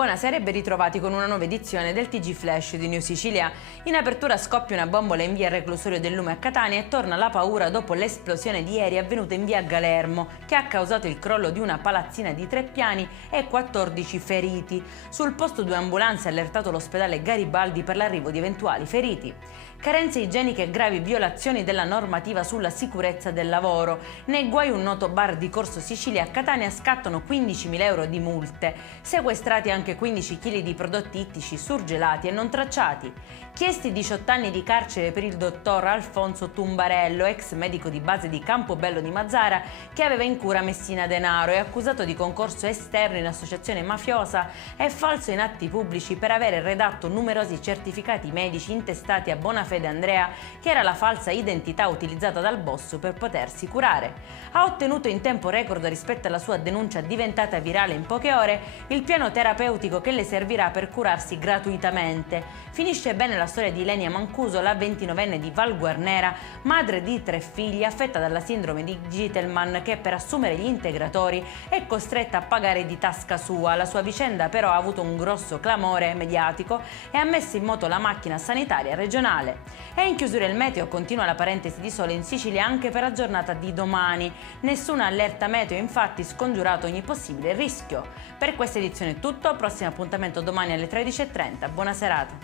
Buonasera e ben ritrovati con una nuova edizione del TG Flash di New Sicilia. In apertura scoppia una bombola in via Reclusorio del Lume a Catania e torna la paura dopo l'esplosione di ieri avvenuta in via Galermo, che ha causato il crollo di una palazzina di 3 piani e 14 feriti. Sul posto 2 ambulanze ha allertato l'ospedale Garibaldi per l'arrivo di eventuali feriti. Carenze igieniche e gravi violazioni della normativa sulla sicurezza del lavoro. Nei guai un noto bar di Corso Sicilia a Catania scattano 15.000 euro di multe. Sequestrati anche 15 kg di prodotti ittici surgelati e non tracciati. Chiesti 18 anni di carcere per il dottor Alfonso Tumbarello, ex medico di base di Campobello di Mazara, che aveva in cura Messina Denaro e accusato di concorso esterno in associazione mafiosa e falso in atti pubblici per aver redatto numerosi certificati medici intestati a Bonafede Andrea, che era la falsa identità utilizzata dal boss per potersi curare. Ha ottenuto in tempo record rispetto alla sua denuncia diventata virale in poche ore il piano terapeutico che le servirà per curarsi gratuitamente. Finisce bene la storia di Lenia Mancuso, la 29enne di Val Guarnera, madre di 3 figli, affetta dalla sindrome di Gitelman, che per assumere gli integratori è costretta a pagare di tasca sua. La sua vicenda però ha avuto un grosso clamore mediatico e ha messo in moto la macchina sanitaria regionale. E in chiusura il meteo, continua la parentesi di sole in Sicilia anche per la giornata di domani. Nessuna allerta meteo infatti scongiurato ogni possibile rischio. Per questa edizione è tutto, prossimo appuntamento domani alle 13:30. Buona serata.